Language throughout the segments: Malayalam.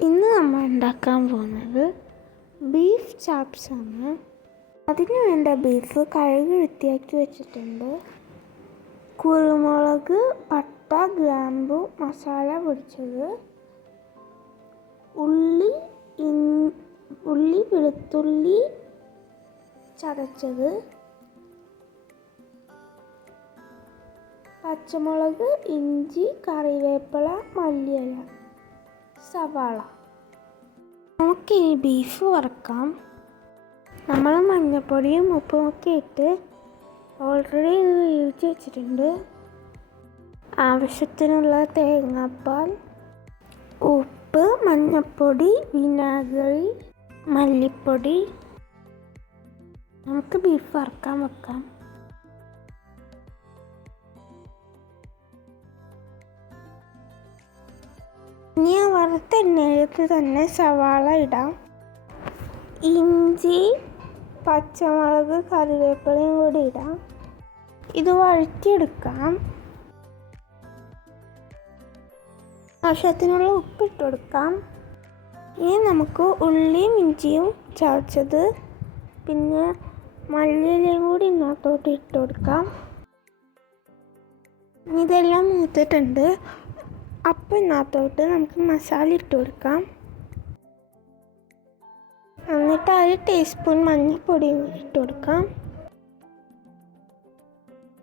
ഇന്ന് നമ്മൾ ഉണ്ടാക്കാൻ പോകുന്നത് ബീഫ് ചാപ്സ് ആണ്. അതിന് വേണ്ട ബീഫ് കഴുകി വൃത്തിയാക്കി വെച്ചിട്ടുണ്ട്. കുരുമുളക് പട്ട ഗ്രാമ്പു മസാല പൊടിച്ചത്. ഉള്ളി ഉള്ളി വെളുത്തുള്ളി ചതച്ചത്. പച്ചമുളക് ഇഞ്ചി കറിവേപ്പില മല്ലിയില. സവാള. നമുക്കിനി ബീഫ് വറക്കാം. നമ്മൾ മഞ്ഞപ്പൊടിയും ഉപ്പും ഒക്കെ ഇട്ട് ഓൾറെഡി ഇത് വേവിച്ച് വെച്ചിട്ടുണ്ട്. ആവശ്യത്തിനുള്ള തേങ്ങാപ്പാൽ ഉപ്പ് മഞ്ഞൾപ്പൊടി വിനാഗിരി മല്ലിപ്പൊടി. നമുക്ക് ബീഫ് വറക്കാൻ വെക്കാം. വറുത്ത എണ്ണയിലേക്ക് തന്നെ സവാള ഇടാം. ഇഞ്ചി പച്ചമുളക് കറിവേപ്പിലയും കൂടി ഇടാം. ഇത് വഴറ്റിയെടുക്കാം. ആവശ്യത്തിനുള്ള ഉപ്പിട്ട് കൊടുക്കാം. ഇനി നമുക്ക് ഉള്ളിയും ഇഞ്ചിയും ചതച്ചത് പിന്നെ മല്ലിയിലയും കൂടി ഇന്നത്തോട്ട് ഇട്ട് കൊടുക്കാം. ഇതെല്ലാം മൂത്തിട്ടുണ്ട്. അപ്പം ഇതിനകത്തോട്ട് നമുക്ക് മസാല ഇട്ട് കൊടുക്കാം. എന്നിട്ട് അര ടീസ്പൂൺ മഞ്ഞൾപ്പൊടിയും ഇട്ട് കൊടുക്കാം.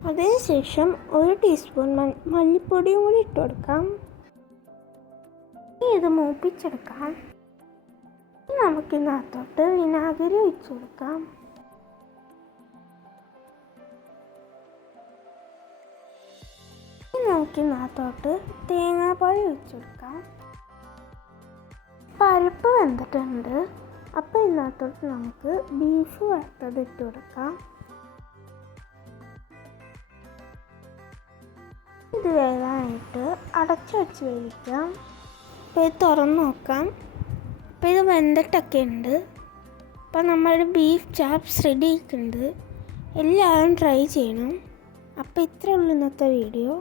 അതിനുശേഷം ഒരു ടീസ്പൂൺ മല്ലിപ്പൊടിയും കൂടി ഇട്ട് കൊടുക്കാം. ഇത് മൂപ്പിച്ചെടുക്കാം. ഇനി നമുക്ക് ഇതിനകത്തോട്ട് വിനാഗിരി ഒഴിച്ചു കൊടുക്കാം. നമുക്ക് തേങ്ങാപ്പാൽ ഒഴിച്ചു കൊടുക്കാം പരിപ്പ് വെന്തിട്ടുണ്ട്. അപ്പോൾ ഇതിനകത്തോട്ട് നമുക്ക് ബീഫ് വറുത്തത് ഇട്ട് കൊടുക്കാം. ഇത് വേകാനായിട്ട് അടച്ചു വെച്ച് വേവിക്കാം. അപ്പോൾ ഇത് തുറന്ന് നോക്കാം. അപ്പോൾ ഇത് വെന്തിട്ടൊക്കെ ഉണ്ട്. അപ്പോൾ നമ്മുടെ ബീഫ് ചാപ്സ് റെഡി ആയിട്ടുണ്ട്. എല്ലാവരും ട്രൈ ചെയ്യണം. അപ്പോൾ ഇത്രേ ഉള്ളൂ ഇന്നത്തെ വീഡിയോ